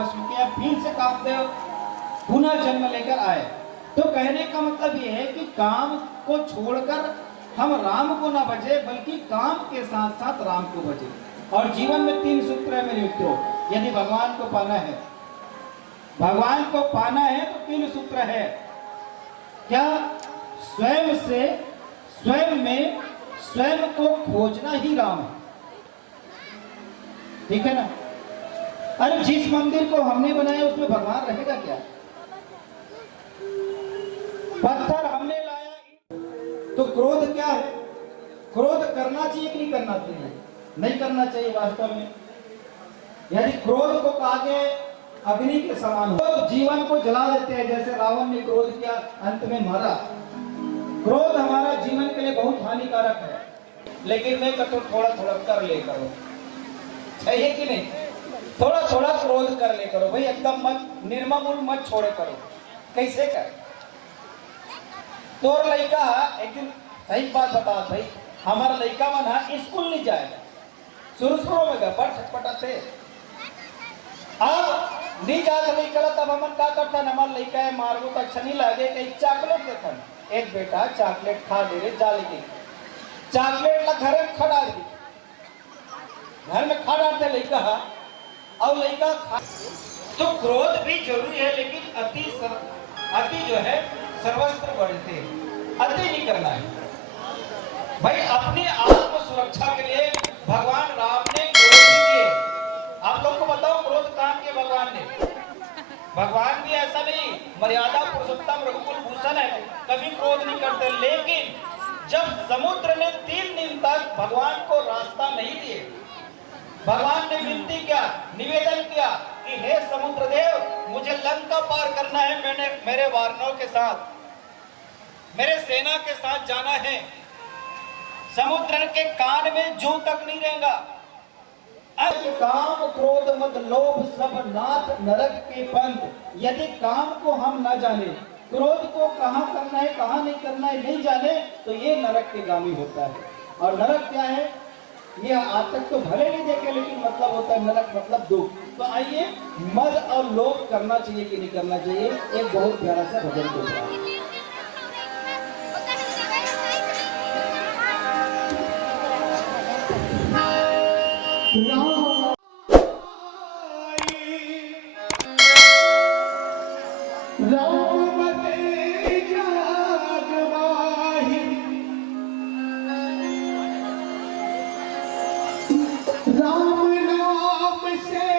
भस्म किया, फिर से कामदेव पुनः जन्म लेकर आए। तो कहने का मतलब ये है कि काम को छोड़कर हम राम को ना भजे, बल्कि काम के साथ साथ राम को भजे। और जीवन में 3 सूत्र है मेरे मित्रों, यदि भगवान को पाना है, भगवान को पाना है तो 3 सूत्र है। क्या? स्वयं से, स्वयं में स्वयं को खोजना ही राम है। ठीक है ना? अरे जिस मंदिर को हमने बनाया उसमें भगवान रहेगा क्या? पत्थर हमने लाया, तो क्रोध क्या है? क्रोध करना चाहिए कि नहीं करना चाहिए? नहीं करना चाहिए वास्तव में। यदि क्रोध को कहा गया अग्नि के समान हो, तो जीवन को जला देते हैं। जैसे रावण ने क्रोध किया, अंत में मरा। क्रोध हमारा जीवन के लिए बहुत हानिकारक है। लेकिन मैं कहता हूं थोड़ा थोड़ा कर ले करो, चाहिए कि नहीं? थोड़ा थोड़ा क्रोध कर ले करो भाई, एकदम मत, निर्ममूल मत छोड़े करो। कैसे कर? तोर लड़का एक दिन, सही बात बता भाई, हमारा लड़का मन स्कूल नहीं जाएगा, शुरू में गया बड़ छटपटाते। अब नहीं जाता नहीं करा, तब हम क्या करता, हमारा लड़का है मारो तो अच्छा नहीं लगे, कहीं चॉकलेट देता। एक बेटा चॉकलेट खा दे रहे, जाल के चॉकलेट ला घर में खड़ा दी, घर में खा डालते लड़का, और लड़का खा। तो क्रोध भी जरूरी है, लेकिन अति जो है सर्वस्त्र बढ़ते, अति नहीं करना है भाई। अपनी आत्म सुरक्षा के लिए भगवान राम ने क्रोध नहीं किए। आप लोग को बताओ क्रोध कहां किए भगवान ने? भगवान भी ऐसा नहीं, मर्यादा पुरुषोत्तम रघुकुल भूषण है, कभी क्रोध नहीं करते। लेकिन जब समुद्र ने 3 दिन तक भगवान को रास्ता नहीं दिए, भगवान ने विनती किया, निवेदन किया कि हे समुद्र देव, मुझे लंका पार करना है, मैंने मेरे वानरों के साथ, मेरे सेना के साथ जाना है। समुद्र के कान में जू तक नहीं रहेगा। काम क्रोध मद लोभ सब नाथ नरक के पंथ। यदि काम को हम न जाने, क्रोध को कहां करना है कहां नहीं करना है नहीं जाने, तो ये नरक के गामी होता है। और नरक क्या है? ये आज तक तो भले नहीं देखे, लेकिन मतलब होता है नरक मतलब दुख। तो आइए, मद और लोभ करना चाहिए कि नहीं करना चाहिए, एक बहुत प्यारा सा भजन को राम नाम से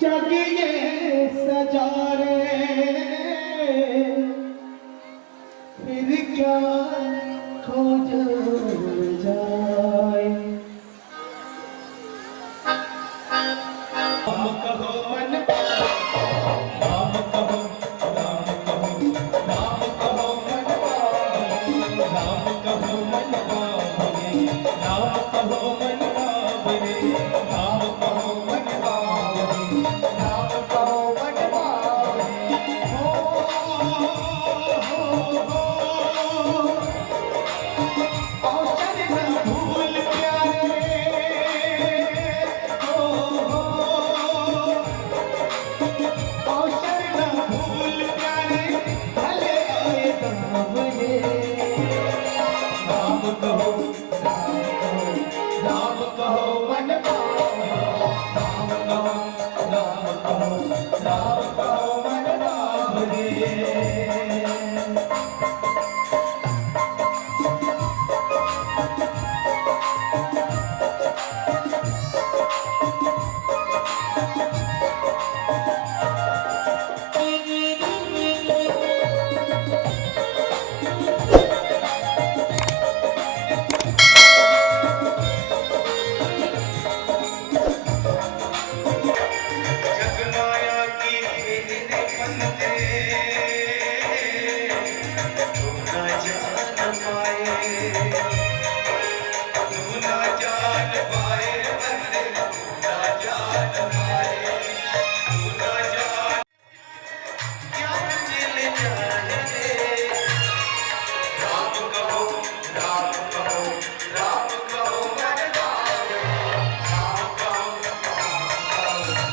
जग ये सजारे, फिर क्या खोज जाए। राम कहो मन, राम कहो, राम कहो, राम कहो मन पावे, राम कहो मन पावे, राम कहो मन पावे, राम कहो मन पावे, राम कहो मन पावे। औषध न भूल प्यारे, औषध न भूल प्यारे, भले आए दामने। राम कहो, राम कहो मन पावे, राम कहो, राम कहो, राम कहो मन पावे। जगमाया की तेरे बंदे, तू न जान पाए, तू न जान पाए बंदे, तू न जान पाए, तू न जान क्या दिल जान दे। राम कहो, राम कहो, राम कहो मन पावे, राम कहो, राम कहो,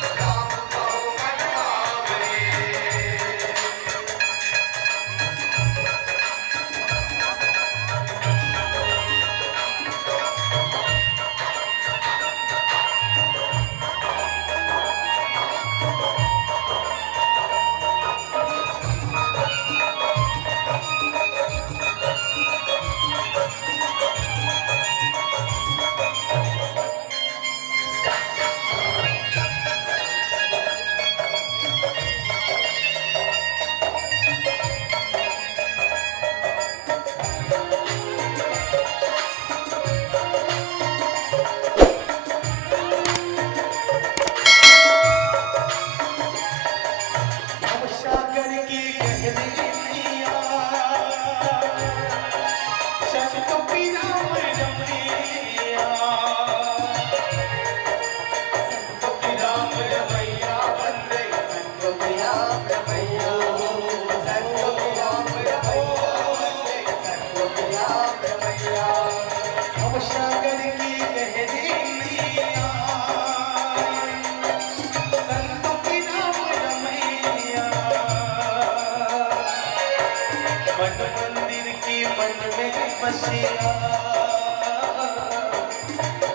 मन मंदिर की मन में बसिया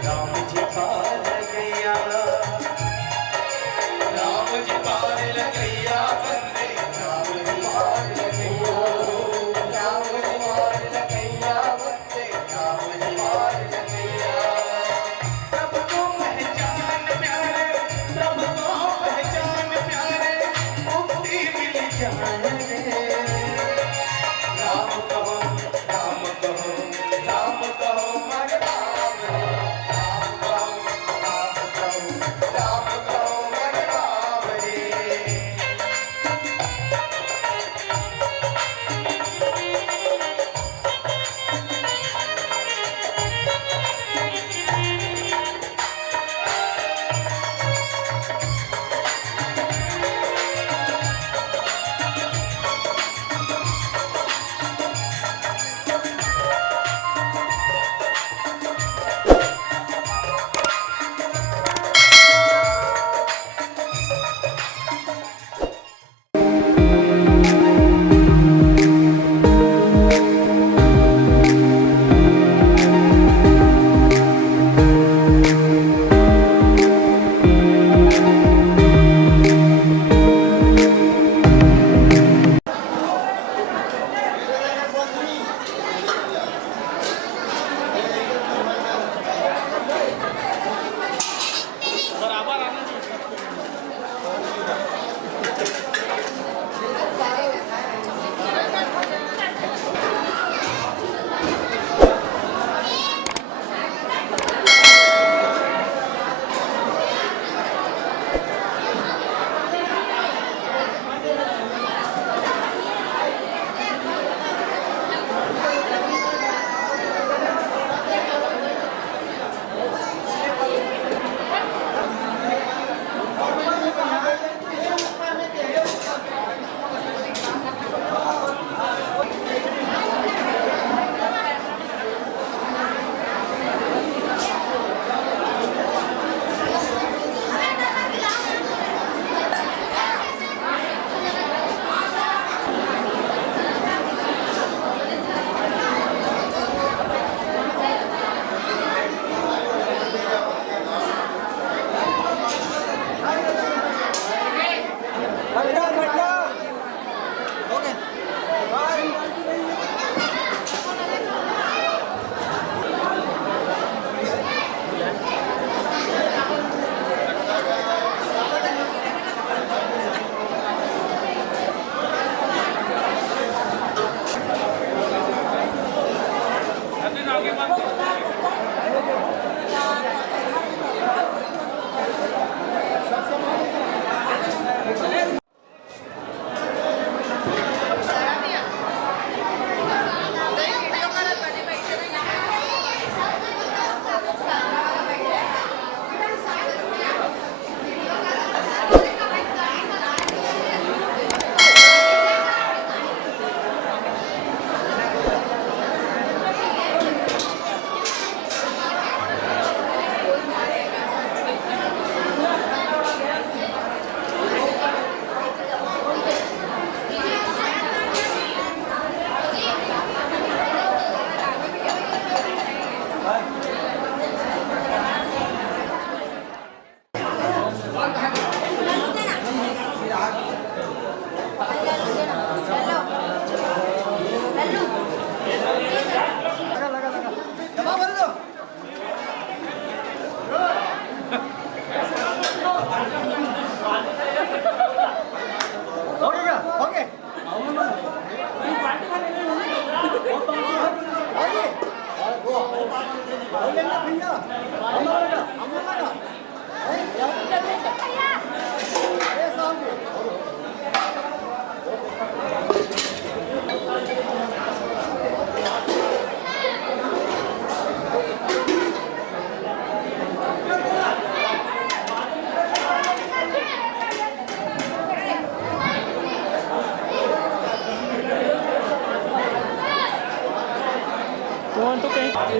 राम जी पार गया, राम जी पार गया, बंदे राम जी पार गया, राम जी पार गया, बंदे राम जी पार गया। प्रभु को पहचान प्यारे, प्रभु को पहचान प्यारे, मुक्ति मिल जाए रे। राम कहो, राम कहो, राम कहो मन भावे, राम कहो, राम कहो, राम कहो मन भावे।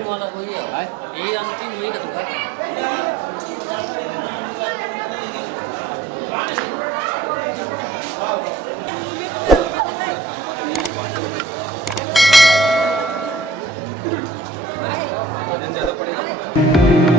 Wala ko iya. Eh, ang tin mo ito ka. है।